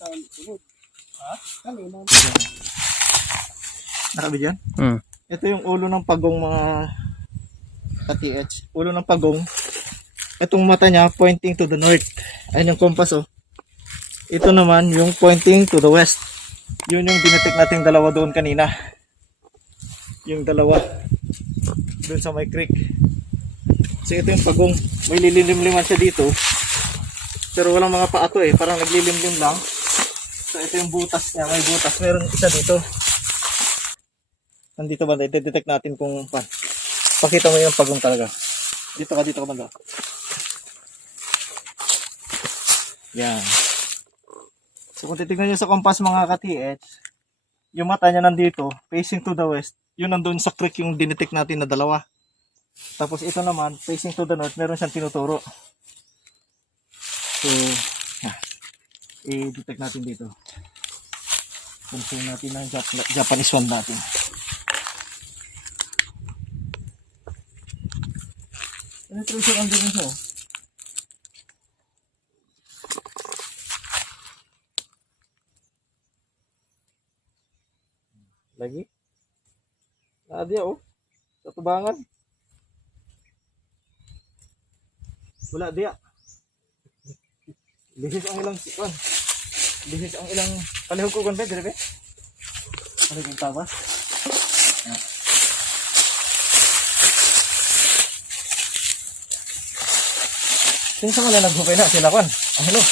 Ha? Kanina. Nakabidyan? Hmm. Ito yung ulo ng pagong mga ka-TH. Ulo ng pagong. Itong mata niya pointing to the north. Ayun yung compass oh. Ito naman yung pointing to the west. Yun yung dinitik nating dalawa doon kanina. Yung dalawa. Doon sa may creek. So ito yung pagong. May lilimliman siya dito. Pero walang mga paa to eh. Parang naglilimlim lang. So ito yung butas niya. May butas. Meron isa dito. Nandito ba? I-detect natin kung pan. Pakita mo yung pagong talaga. Dito ka banda. Yan. So kung titignan nyo sa compass mga ka-TH, yung mata niya nandito, facing to the west. Yun nandun sa creek yung dinitik natin na dalawa. Tapos ito naman, facing to the north, meron siyang tinuturo. So, i-detect natin dito. Punsun natin ang Japanese one natin. Penetration ang din siya. Lagi? Dia oh. Sa tubangan. Wala dia. Bihis ang ilang sikon. Bihis ang ilang palihog ko kan ba dire be? Palihog ang tabas. Sino sa mga naghupay na sila kan? Ang hello.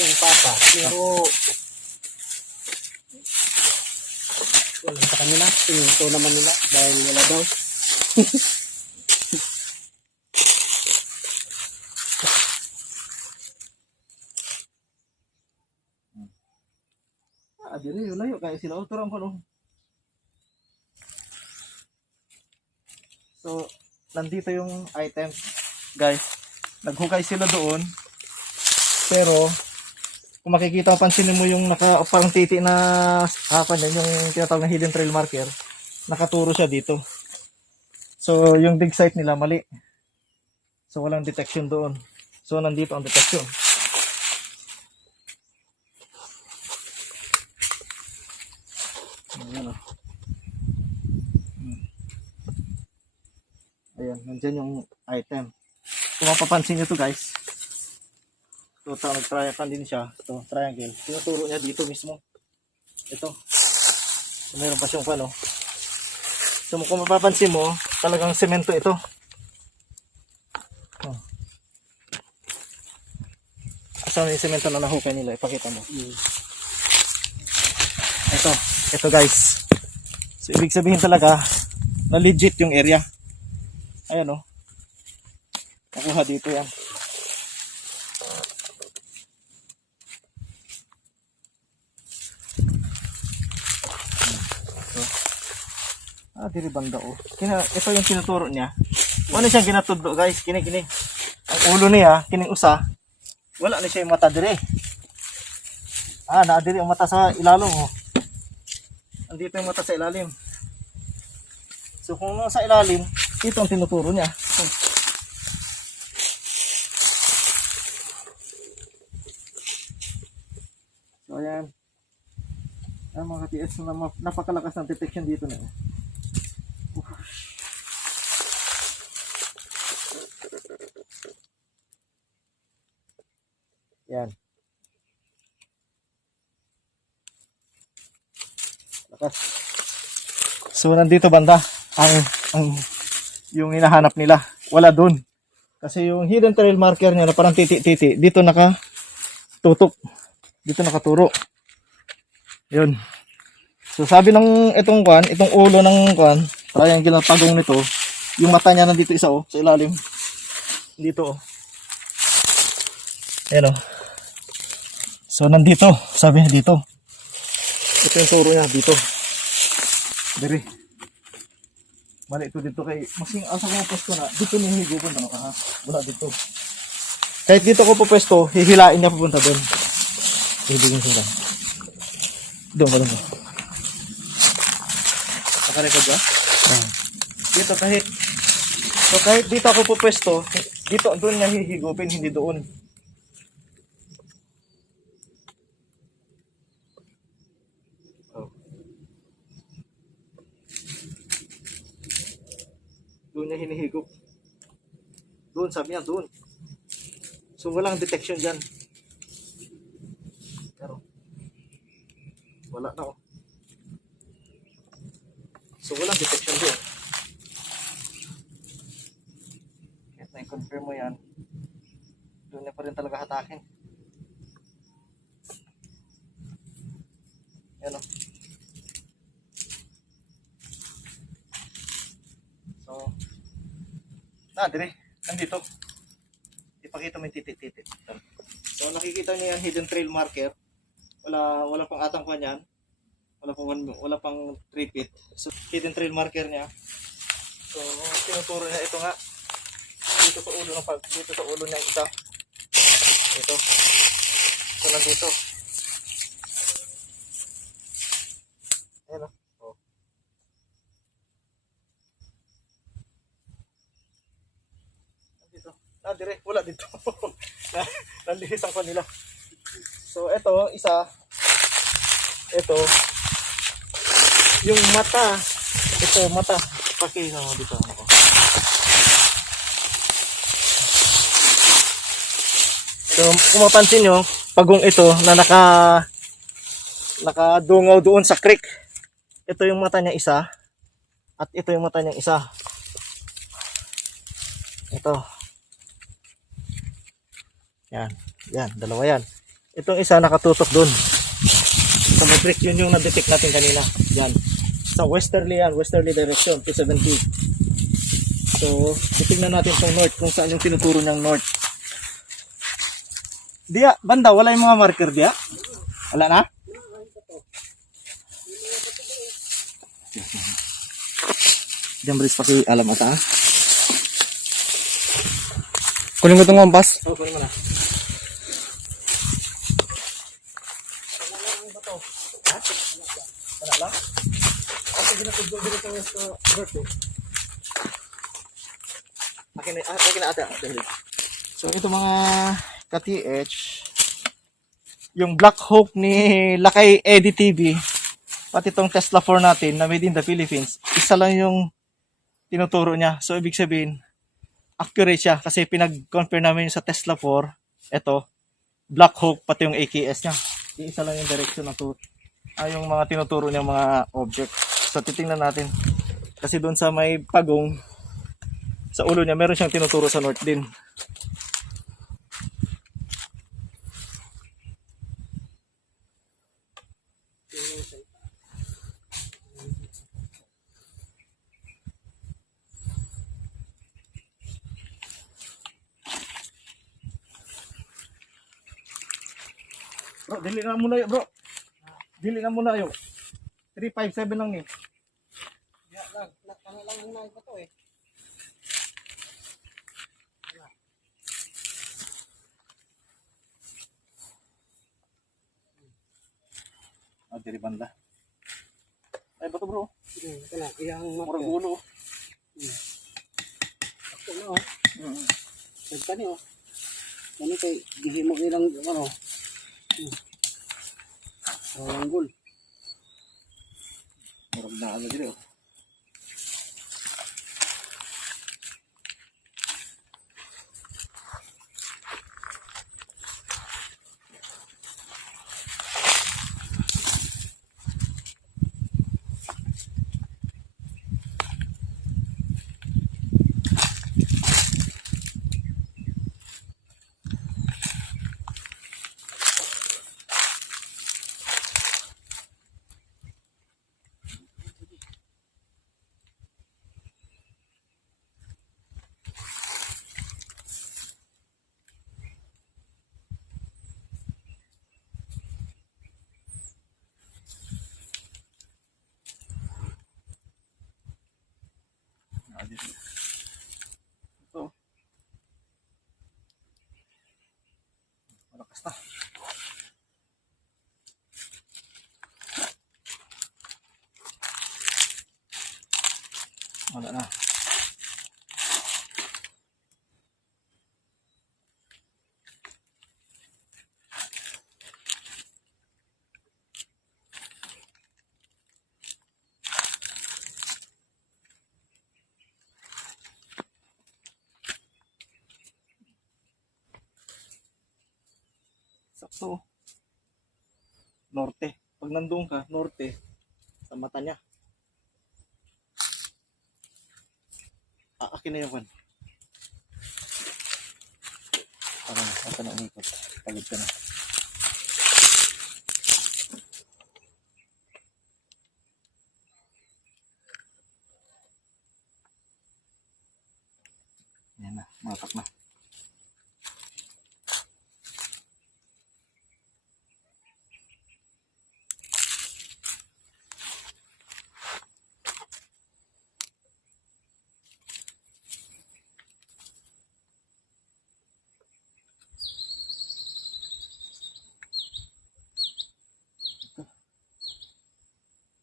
Yung papa. Pero wala sa kanila. Ito naman nila. Dahil wala daw. Diri layo kaya sila uturan ko no. So, nandito yung item, guys. Naghukay sila doon. Pero kung makikita, pansinin mo yung parang titi na yung tinatawag na hidden trail marker, nakaturo siya dito. So, yung dig site nila mali. So, walang detection doon. So, nandito ang detection. Ayan, oh. Ayan, nandyan yung item. Kung mapapansin nyo to guys, ito, nag-triangle din siya. Ito, triangle. Tinuturo niya dito mismo. Ito. So, meron pa siyang pano. So, kung mapapansin mo, talagang semento ito. Oh. Asan yung semento na nahukay nila? Ipakita mo. Ito guys. So, ibig sabihin talaga na legit yung area. Ayan o. Nakuha dito yan. So, diri banda o. Ito yung tinuturo niya. Ano siyang ginatudlo guys? Kini. Ang ulo niya, kining usa. Wala na siya yung mata dire. Naadiri ang mata sa ilalong o. Andito yung mata sa ilalim. So kung sa ilalim, ito ang tinuturo niya. So ayan. Ang mga TS na napakalakas ng detection dito na. Yan. So nandito banda ang yung hinahanap nila. Wala doon. Kasi yung hidden trail marker niya na parang titi-titi, dito nakatutok. Dito nakaturo. 'Yun. So sabi ng itong ulo ng triangle na pagong nito, yung mata niya nandito isa sa ilalim. Dito Ayan oh. So nandito, sabi niya dito. Ito yung turo niya dito. Diri. Mali ito dito kay masing asa ko pwesto na. Dito ni higupan na ka ha. Wala dito. Kahit dito ko pwesto, hihilain niya pupunta doon. Hibigin siya. Doon ka. Naka-record ba? Dito kahit dito ako pwesto, dito doon niya hihigupin, hindi doon. Doon niya hinihigop. Doon, sabi niya, doon. So walang detection dyan. Pero, wala na oh. So walang detection doon. Kahit na-confirm mo yan, doon niya pa rin talaga hatakin. Yan o. So, dire, nandito. Ipakita mo yung titit-titit. So, nakikita niyo yan, hidden trail marker. Wala pang atang pa niyan. Wala pang 3 feet. So, hidden trail marker niya. So, tinuturo niya ito nga. Dito sa ulo niya isa. Ito. So, nandito. Ayan o. Oh. Nandito. Dire, wala dito. Nalilisan ko nila. So, ito, isa. Ito. Yung mata. Ito, mata. Pakita mo dito. Ano ko. So, kung mapansin nyo, pagong ito na nakadungaw doon sa creek. Ito yung mata niya isa. At ito yung mata niya isa. Ito. Yan. Yan. Dalawa yan. Itong isa nakatutok doon. Sa may creek, yun yung na-detect natin kanina. Yan. Sa westerly yan. Westerly direction. 270. So, titignan natin itong north. Kung saan yung tinuturo niyang north. Diya, banda, wala yung mga marker diya? Wala na? Diyan bris paki-alam ata. Kunin ko itong kompas. Oh, kunin mo na. Wala lang? Kasi ginatugdo dito sa birthday. Akin na ata. So, ito mga ka-TH, yung Black Hawk ni Lakay Eddie TV, pati itong Tesla 4 natin na made in the Philippines, isa lang yung tinuturo niya. So, ibig sabihin, accurate siya kasi pinag-compare namin sa Tesla 4, ito, Black Hawk, pati yung AKS niya. Isa lang yung direction na yung mga tinuturo niya mga object. So, titingnan natin. Kasi doon sa may pagong, sa ulo niya, meron siyang tinuturo sa north din. Bro, dili na muna yun, bro. Dili na muna yun. 357 lang ni. Ya, lang muna ito eh. Diri banda. Ay, bato bro. Ito na, iyang Murag marker. ulo. Ito na oh. Nagtani oh. Ano kay gihimo ilang ano. Anggol. Murag na ano diri oh. Ito. Malakas na. Wala na. So, norte. Pag nandoon ka, norte, sa mata niya. Akin na yung one. Parang, asa na umikot. Pagod ka na. Yan na, matak na.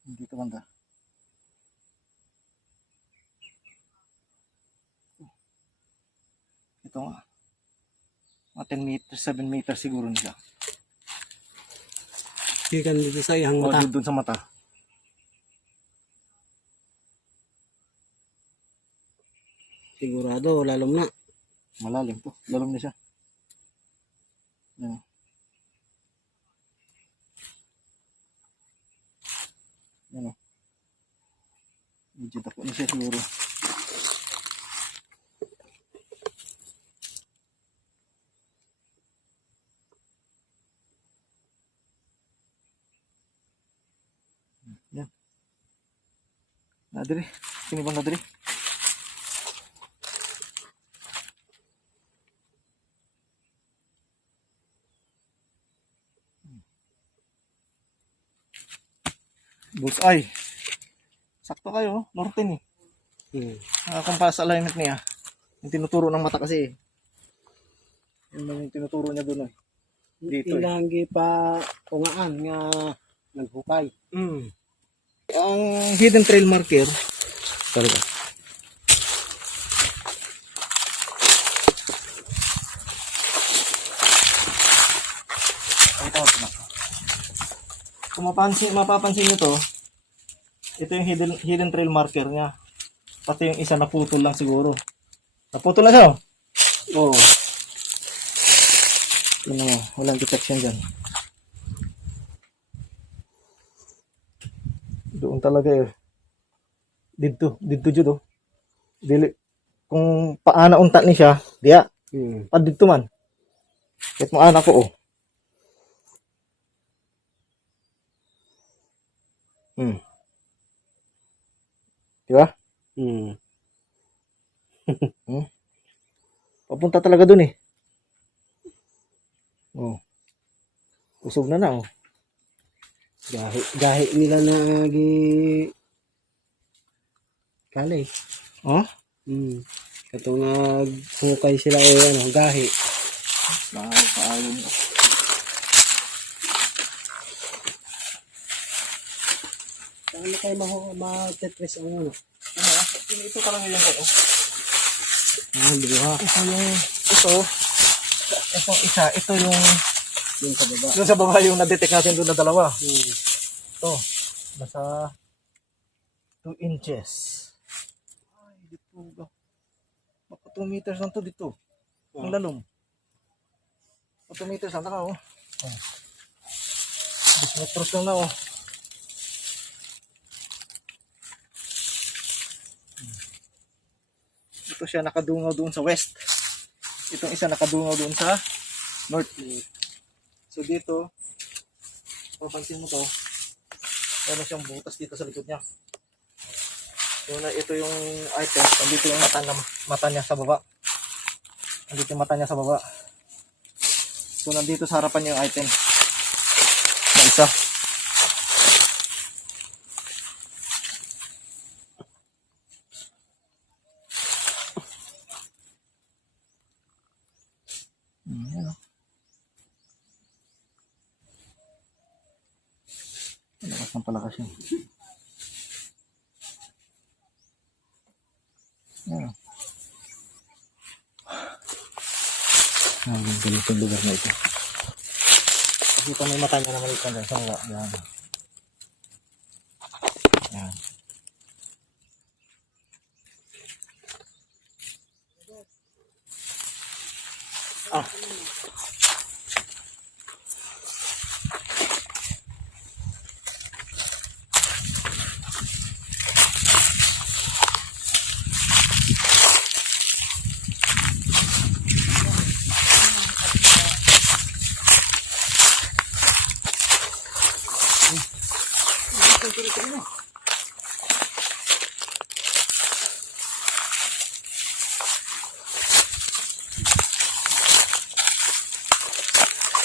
Hindi ka banda. Ito nga. Mga 10 meters, 7 meters siguro na siya. Ikan dito sa iyang O, mata. doon sa mata. Sigurado, lalom na. Malalim to. Lalong na siya. Yan. Yan o. Medyo tako na siya siguro. Yan. Nadiri. Sini bang nadiri? Bullseye. Sakto kayo, norte ni. Compass alignment niya. Yung tinuturo ng mata kasi. Yun lang yung tinuturo niya doon. Dito. Ilangi pa ungaan nga naghukay. Ang hidden trail marker. Talaga. Kung mapapansin nyo to, ito yung hidden trail marker niya. Pati yung isa naputol lang siguro. Naputol na siya. Oo. Yun mo, walang detection dyan. Doon talaga eh. Dito jud oh. Dili kung paana unta ni siya, diya. Pa dito man. Kahit mo anak ko oh. Diba? Papunta talaga dun eh. Oh. Usog na oh. Gahi nila na kalay. Oh? Katong naghukay sila o gahi. Paayon. Paano kayo ma-tetris ang ano? Ito talaga yun oh. Diba? Ito yung Yung sa baba. yung sa baba yung na-detect natin doon na dalawa. Ito. Nasa 2 inches. Ay, dito ba? Maka 2 meters lang to dito. Ang lalong. 2 meters lang na oh. 10 meters lang na oh. Ito siya nakadungaw doon sa west. Itong isa nakadungaw doon sa north. So dito, papansin mo to, meron siyang butas dito sa likod niya. So ito yung item, andito yung mata niya sa baba. Andito yung mata niya sa baba. So nandito sa harapan niya yung item. Yung isa. Yan o. Lakas ng palakas yun. Yan o. Ang galing itong lugar na ito. Kasi may mata niya na maliit na sa mga. Yan. Yan. yung tiri-tiri na.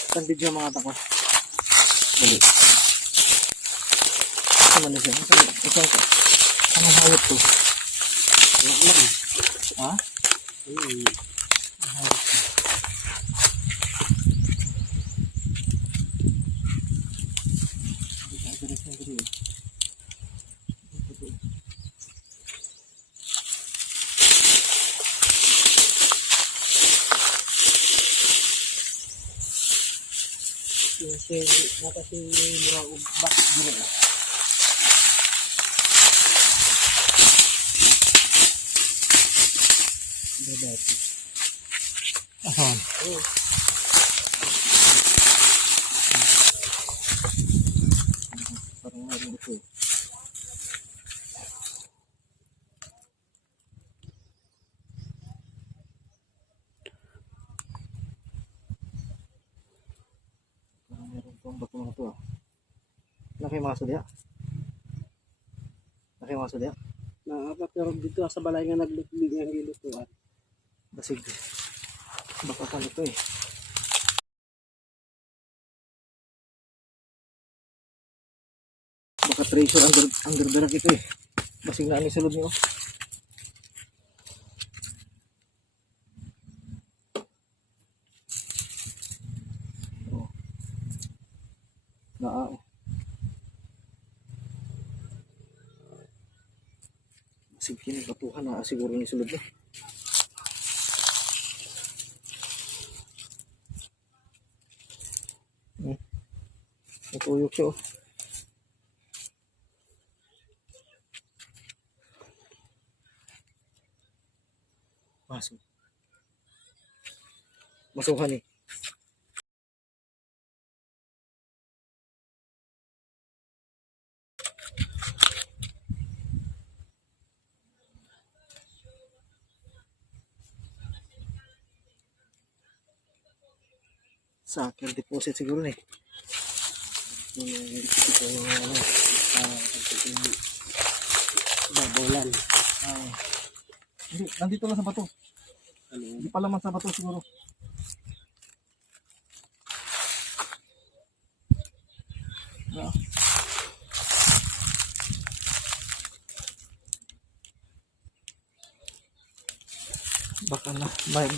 Isang video mga tako. Hindi. Ano na siya? Isang ano harap to? Ha? Kasi nakasi mura ubak dito. Berbeda. Aha. Parang meron dito. Parang meron pong bato na to. Laki mga sudya. Laki mga sudya. Na pero dito sa balay nga naglutlig ang gilutuan. Basig. Baka kan ito eh. Baka treasure under the rock ito eh. Basig na ani sulod niyo. Oh. Naa. Basig kini batuhan na siguro ni sulod na. Natuyok siya oh. Masuk. Masukan eh. Sakir deposit siguro nih. Babolan. Hindi, nandito lang sa bato. Ano? Hindi pa laman sa bato siguro. Ah.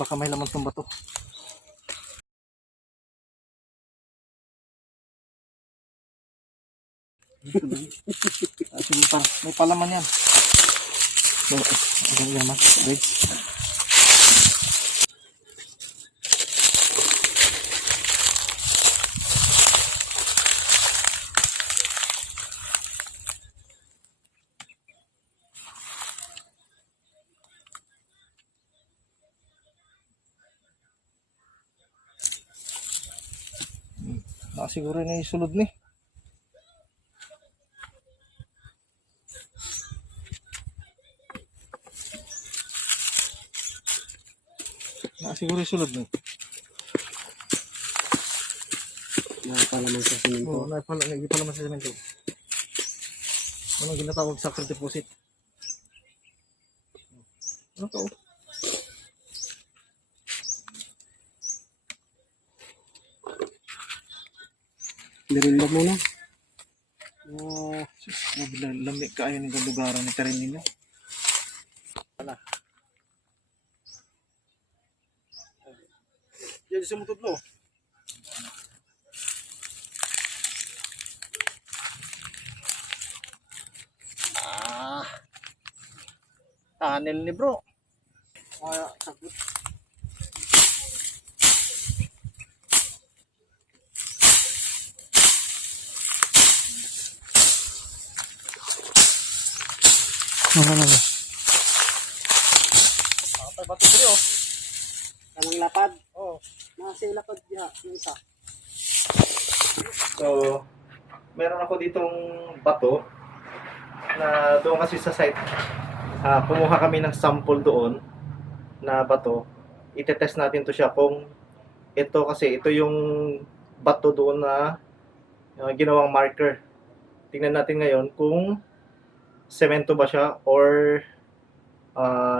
Baka may laman sa bato. Sige, may palaman yan. So, yan mas. Wait. Siguro na isulod ni. Siguro isulod ni. Napalaman sa simento. Oo, napalaman sa simento. Anong ginatawag sa sakir deposit? Ano to? Dirinda muna. Lamig kaya ng lugaran ni Karin ninyo. Wala. Yan sa mutudlo. Tunnel ni bro. Sagot. Ano? Patay bato niyo. Kanang lapad. Oh. Nasa yung lapad diha, yung isa. So, meron ako ditong bato na doon kasi sa site. Kumuha kami ng sample doon na bato. Itetest natin to siya kung ito kasi ito yung bato doon na ginawang marker Tingnan natin ngayon kung semento ba siya or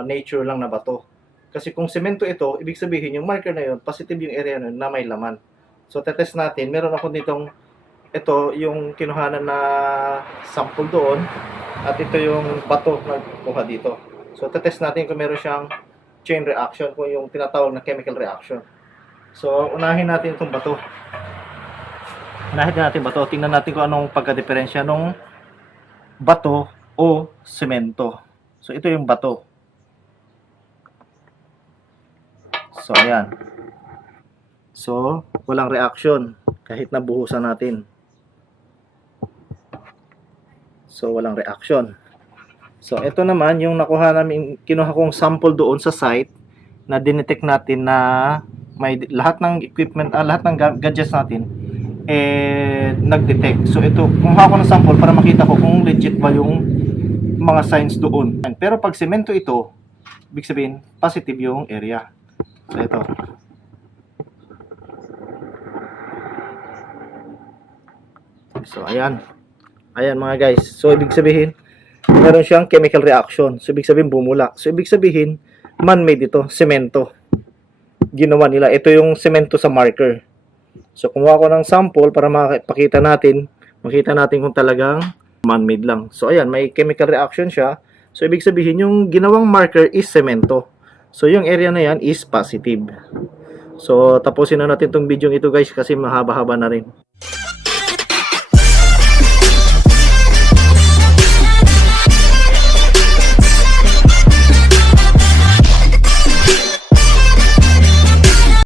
nature lang na bato. Kasi kung semento ito, ibig sabihin yung marker na yun, positive yung area na, yun na may laman. So, tetest natin. Meron ako ditong, ito yung kinuhanan na sample doon, at ito yung bato na kuha dito. So, tetest natin kung meron siyang chain reaction, kung yung tinatawag na chemical reaction. So, unahin natin itong bato. Unahin natin bato. Tingnan natin kung anong pagka-diferensya ng bato o semento. So, ito yung bato. So, ayan. So, walang reaction kahit nabuhusan natin. So, walang reaction. So, ito naman yung nakuha namin, kinuha kong sample doon sa site na dinetect natin na may lahat ng equipment, lahat ng gadgets natin nag-detect. So, ito, kumuha ko ng sample para makita ko kung legit ba yung mga signs doon. Pero pag semento ito, ibig sabihin, positive yung area. So, ito. So, ayan. Ayan mga guys. So, ibig sabihin, meron siyang chemical reaction. So, ibig sabihin, bumula. So, ibig sabihin, man-made ito, semento. Ginawa nila. Ito yung semento sa marker. So, kumuha ko ng sample para makita natin kung talagang man-made lang. So, ayan, may chemical reaction siya. So, ibig sabihin, yung ginawang marker is semento. So, yung area na yan is positive. So, tapusin na natin tong video ito guys kasi mahaba-haba na rin.